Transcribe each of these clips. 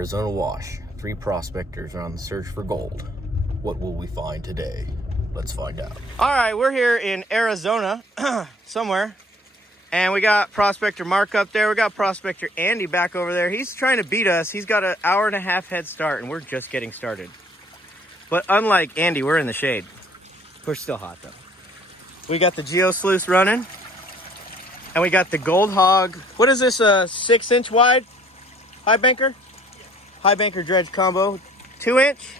Arizona Wash. 3 prospectors are on the search for gold. What will we find today? Let's find out. All right, we're here in Arizona, somewhere. And we got Prospector Mark up there. We got Prospector Andy back over there. He's trying to beat us. He's got an hour-and-a-half head start, and we're just getting started. But unlike Andy, we're in the shade. We're still hot, though. We got the Geosluice running. And we got the Gold Hog. What is this, a 6-inch wide Highbanker? Highbanker dredge combo. 2-inch?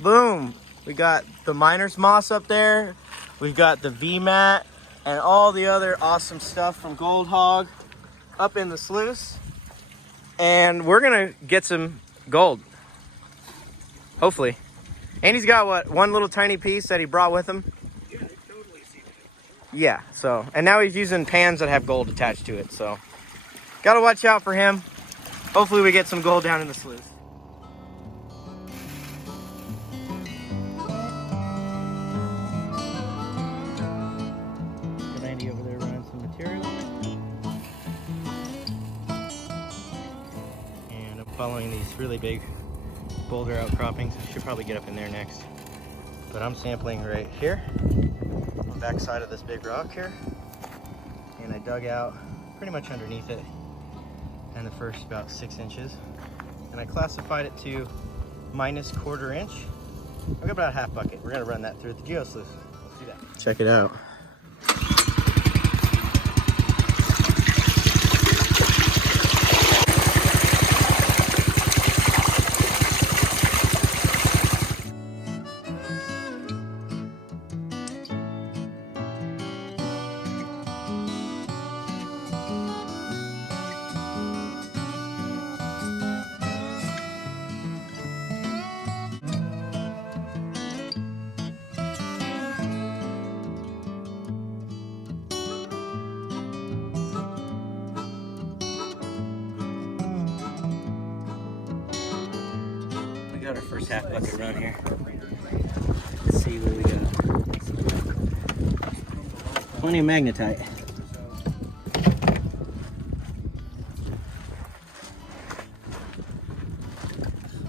Boom. We got the Miner's Moss up there. We've got the V-Mat and all the other awesome stuff from Gold Hog up in the sluice. And we're gonna get some gold. Hopefully. And he's got what, one little tiny piece that he brought with him? Yeah, I totally see that. Yeah, so, and now he's using pans that have gold attached to it, so. Gotta watch out for him. Hopefully we get some gold down in the sluice. Got Andy over there running some material. And I'm following these really big boulder outcroppings. I should probably get up in there next. But I'm sampling right here, on the back side of this big rock here. And I dug out pretty much underneath it and the first about 6 inches. And I classified it to minus 1/4 inch. I've got about a half bucket. We're gonna run that through the Geosluice. Let's do that. Check it out. Got our first half bucket run here. Let's see what we got. Plenty of magnetite.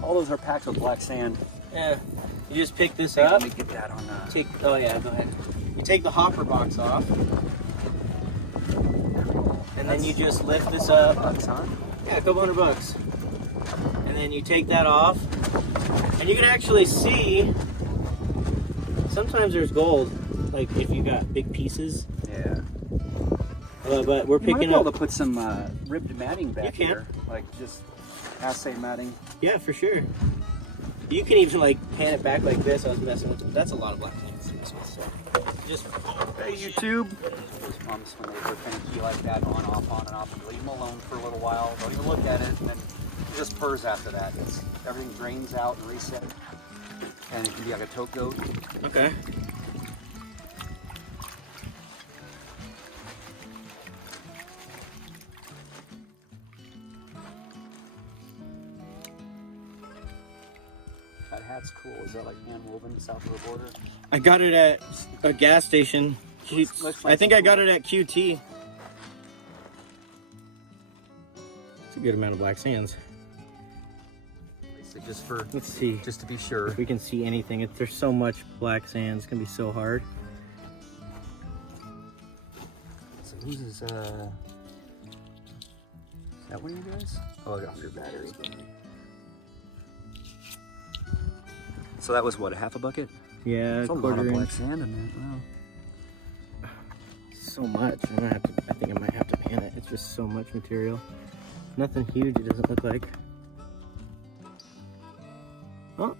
All those are packed with black sand. Yeah. You just pick this up. Let me get that on. Oh yeah, go ahead. You take the hopper box off, and then you just lift this up. Bucks, huh? Yeah, a couple $100. And then you take that off, and you can actually see, sometimes there's gold, like if you got big pieces. Yeah. But we're picking up. To put some ribbed matting back You can. here, like just assay matting. Yeah, for sure. You can even like pan it back like this. I was messing with it. That's a lot of black plants to mess with. So just Hey YouTube. Those pumps when they were kind of key like that, on and off, and leave them alone for a little while. Don't even look at it, and then it just purrs after that. Everything drains out and reset, and it can be like a tote goat. okay. That hat's cool. Is that like hand woven south of the border? I got it at a gas station. Let's I think I got it at QT. It's a good amount of black sands. Just for, Let's see. just to be sure. If we can see anything. There's so much black sand. It's gonna be so hard. So whose is that one of you guys? Oh, I got your battery. So that was what, a half a bucket? Yeah, That's a lot of black sand in there. Wow. So much. I think I might have to pan it. It's just so much material. Nothing huge. It doesn't look like. Oh,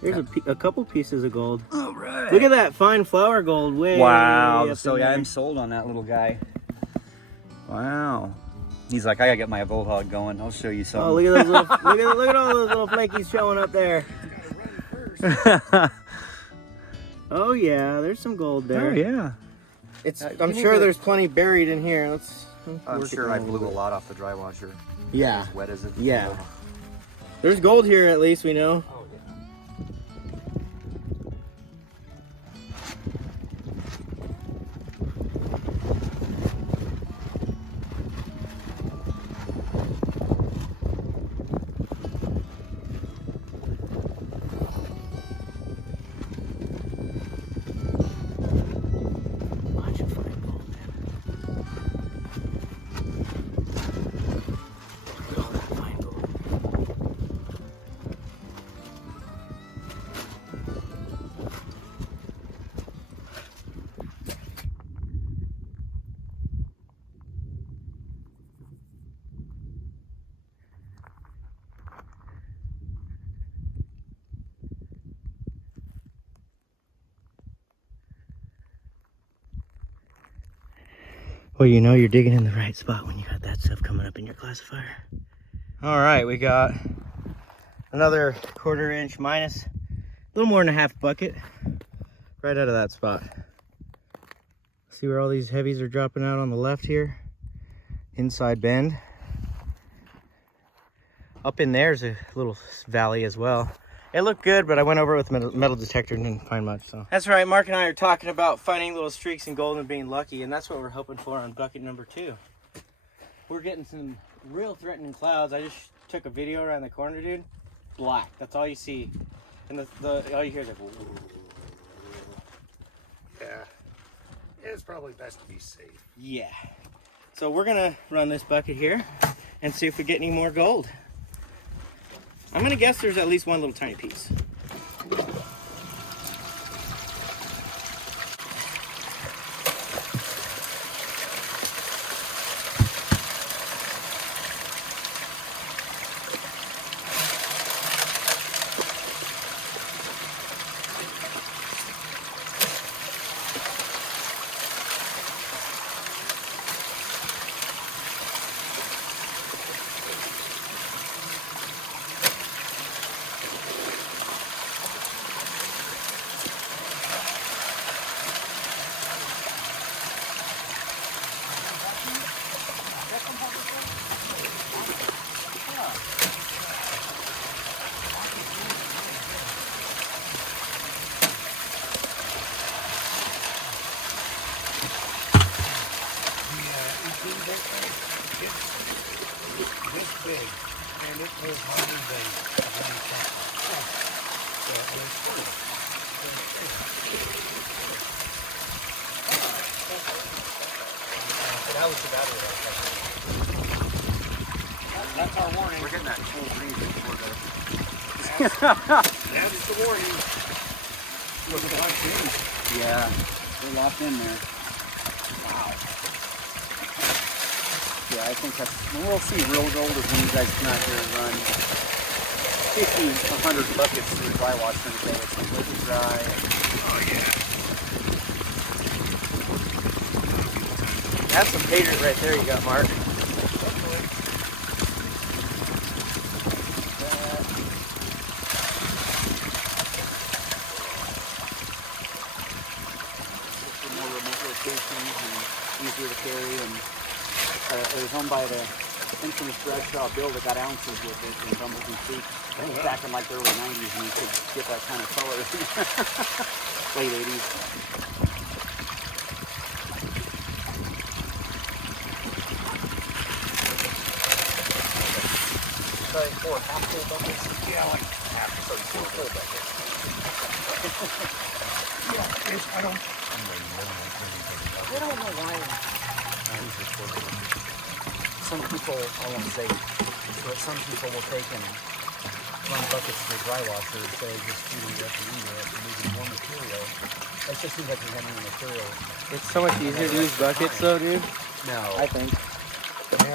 here's a couple pieces of gold. All right. Look at that fine flower gold. Way Wow. up So in yeah, there. I'm sold on that little guy. Wow. He's like, I gotta get my Gold Hog going. I'll show you something. Oh, look at those little, look at all those little flakies showing up there. Oh yeah, there's some gold there. Oh yeah. I'm sure there's plenty buried in here. I'm sure I blew a lot off the dry washer. Yeah. As wet as it. Yeah. There's gold here, at least we know. Oh yeah. Well, you know you're digging in the right spot when you got that stuff coming up in your classifier. All right, we got another 1/4 inch minus, a little more than a half bucket, right out of that spot. See where all these heavies are dropping out on the left here? Inside bend. Up in there's a little valley as well. It looked good, but I went over it with a metal detector and didn't find much. So that's right, Mark and I are talking about finding little streaks in gold and being lucky, and that's what we're hoping for on bucket number 2. We're getting some real threatening clouds. I just took a video around the corner, dude. Black. That's all you see, and all you hear is like. Yeah. It's probably best to be safe. Yeah. So we're gonna run this bucket here and see if we get any more gold. I'm gonna guess there's at least one little tiny piece. This big, and it was harder than one tank. So it was cool. That was the battery right. That's our warning. We're getting that cold breeze before the... That's the warning. Look at locked in. Yeah, they're locked in there. Wow. Yeah, I think that's... We'll see real gold is when you guys come out here and run 50, 100 buckets through the dry wash in a day. It's completely dry. Oh, yeah. That's some Paydirt right there you got, Mark. More remote locations and easier to carry. And it was owned by the infamous Bradshaw Bill that got ounces with it in Bumbleton Creek back in like the early 90s, and you could get that kind of color. Late 80s. Sorry, 4 half-full buckets? Yeah, like half. So 4 full buckets. Yeah, I don't know why. Some people, I won't say, but some people will take and run buckets to the dry washer instead of just shooting directly into it and using more material. It just seems like you're handling the material. It's so much easier to use buckets though, dude. No. I think.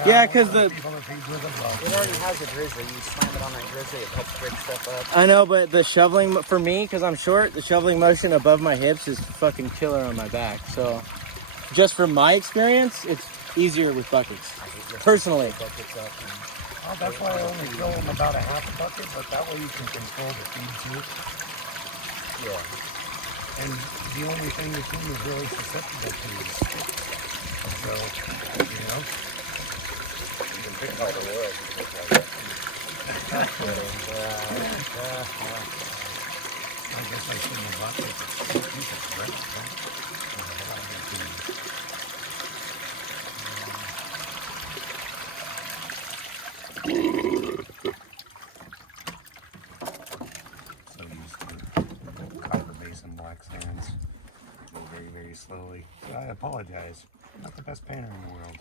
Yeah, because the... People that feed with them, well, It already has a grizzly. You slam it on that grizzly, it helps break stuff up. I know, but the shoveling, for me, because I'm short, the shoveling motion above my hips is fucking killer on my back. So, just from my experience, it's easier with buckets. Personally. Buckets up and well, that's why I only fill them about a half bucket, but that way you can control the feed too. yeah. And the only thing the team is really susceptible to is sticks. So, you know. You can pick out the world. I guess I shouldn't have bought it. So used to copper base and black sands. Go very, very slowly. So I apologize. Not the best painter in the world.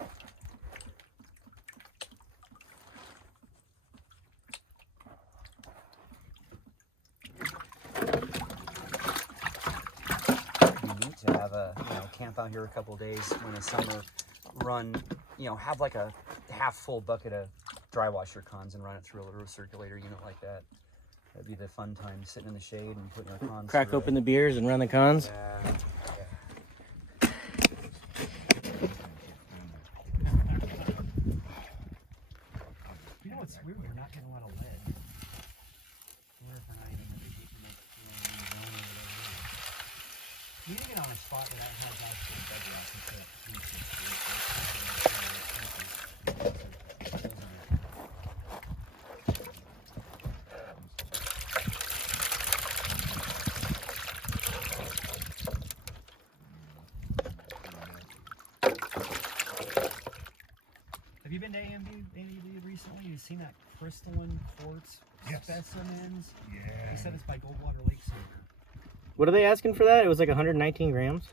To have a camp out here a couple of days when the summer, run have like a half full bucket of dry wash your cons and run it through a little circulator unit like that. That'd be the fun time, sitting in the shade and putting your cons Crack open the beers and run the cons. Yeah. You can get on a spot that has actually bedrock instead of Have you been to AMB recently? You've seen that crystalline quartz specimens? Yeah. He said it's by Goldwater Lake Center. What are they asking for that? It was like 119 grams.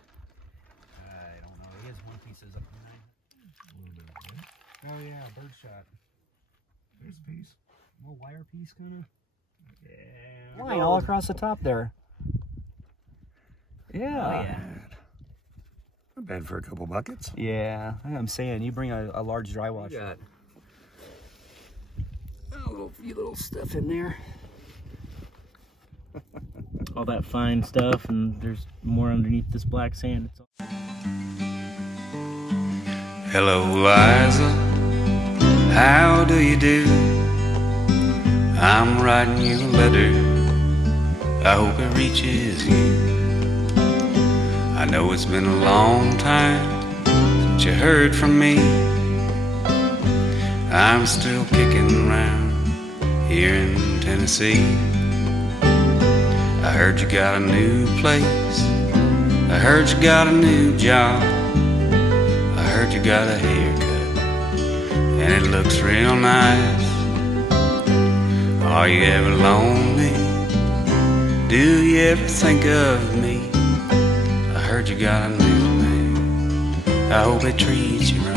I don't know. He has one piece that's up to 9. Oh yeah, birdshot. There's a piece. A little wire piece kind of. Yeah. Line all across the top there. Yeah. Oh, yeah. Not bad for a couple buckets. Yeah, I'm saying you bring a large dry wash. You got a few little stuff in there. all that fine stuff, and there's more underneath this black sand. It's all... Hello, Liza. How do you do? I'm writing you a letter. I hope it reaches you. I know it's been a long time since you heard from me. I'm still kicking around here in Tennessee. I heard you got a new place. I heard you got a new job. I heard you got a haircut and it looks real nice. Are you ever lonely? Do you ever think of me? I heard you got a new man. I hope it treats you right.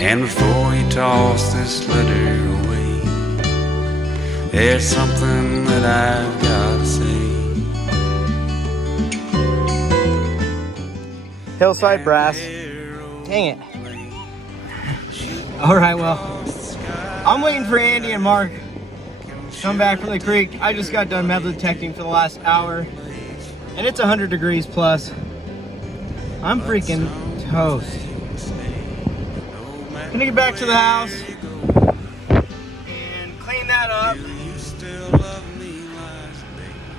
And before you toss this letter away, there's something that I've got to say. Hillside brass. Dang it. All right, well, I'm waiting for Andy and Mark to come back from the creek. I just got done metal detecting for the last hour, and it's 100 degrees plus. I'm freaking toast. Gonna get back to the house and clean that up,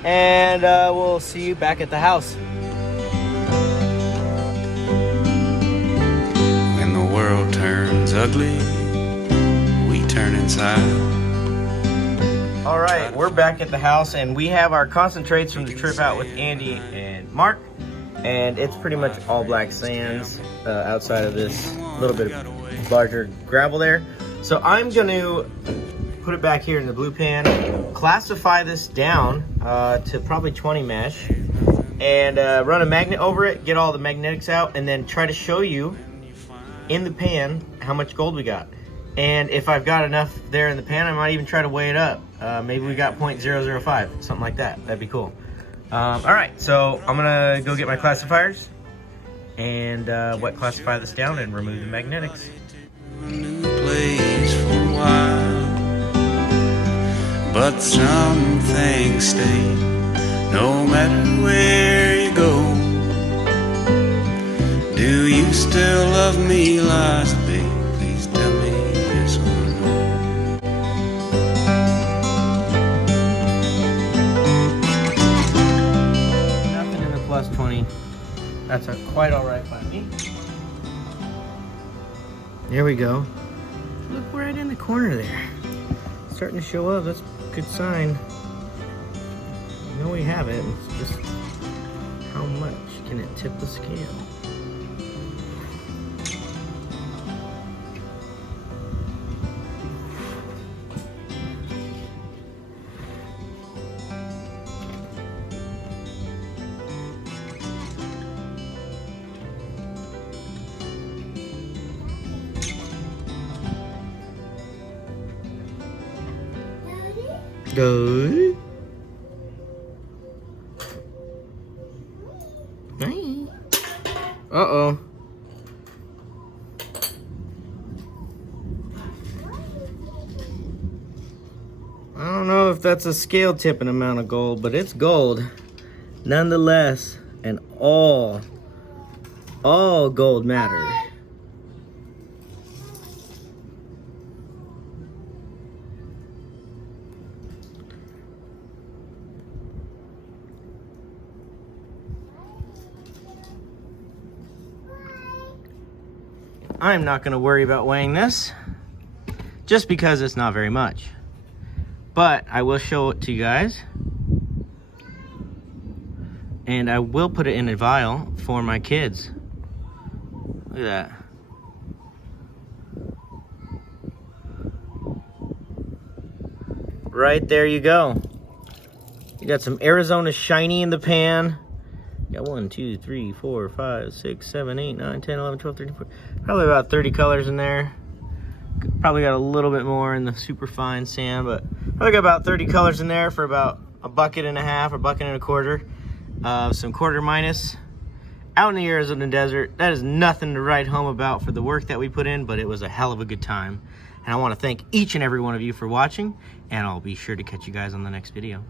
and we'll see you back at the house. When the world turns ugly, we turn inside. All right, we're back at the house, and we have our concentrates from the trip out with Andy and Mark, and it's pretty much all black sands outside of this little bit of larger gravel there. So I'm going to put it back here in the blue pan, classify this down to probably 20 mesh, and run a magnet over it, get all the magnetics out, and then try to show you in the pan how much gold we got. And if I've got enough there in the pan, I might even try to weigh it up. Maybe we got 0.005, something like that. That'd be cool. All right, so I'm gonna go get my classifiers and wet classify this down and remove the magnetics. New place for a while, but some things stay no matter where you go. Do you still love me, Liza, babe? Please tell me yes or no. Nothing in the plus 20. That's quite all right by me. There we go. Look right in the corner there. It's starting to show up. That's a good sign. You know we have it. It's just how much can it tip the scale? Good. Hey. Uh-oh. I don't know if that's a scale tipping amount of gold, but it's gold nonetheless, and all gold matters. I'm not going to worry about weighing this just because it's not very much. But I will show it to you guys. And I will put it in a vial for my kids. Look at that. Right there you go. You got some Arizona Shiny in the pan. You got 1, 2, 3, 4, 5, 6, 7, 8, 9, 10, 11, 12, 13, 14. Probably about 30 colors in there. Probably got a little bit more in the super fine sand, but probably got about 30 colors in there for about a bucket and a half, or bucket and a quarter. Some quarter minus. Out in the Arizona desert, that is nothing to write home about for the work that we put in, but it was a hell of a good time. And I want to thank each and every one of you for watching, and I'll be sure to catch you guys on the next video.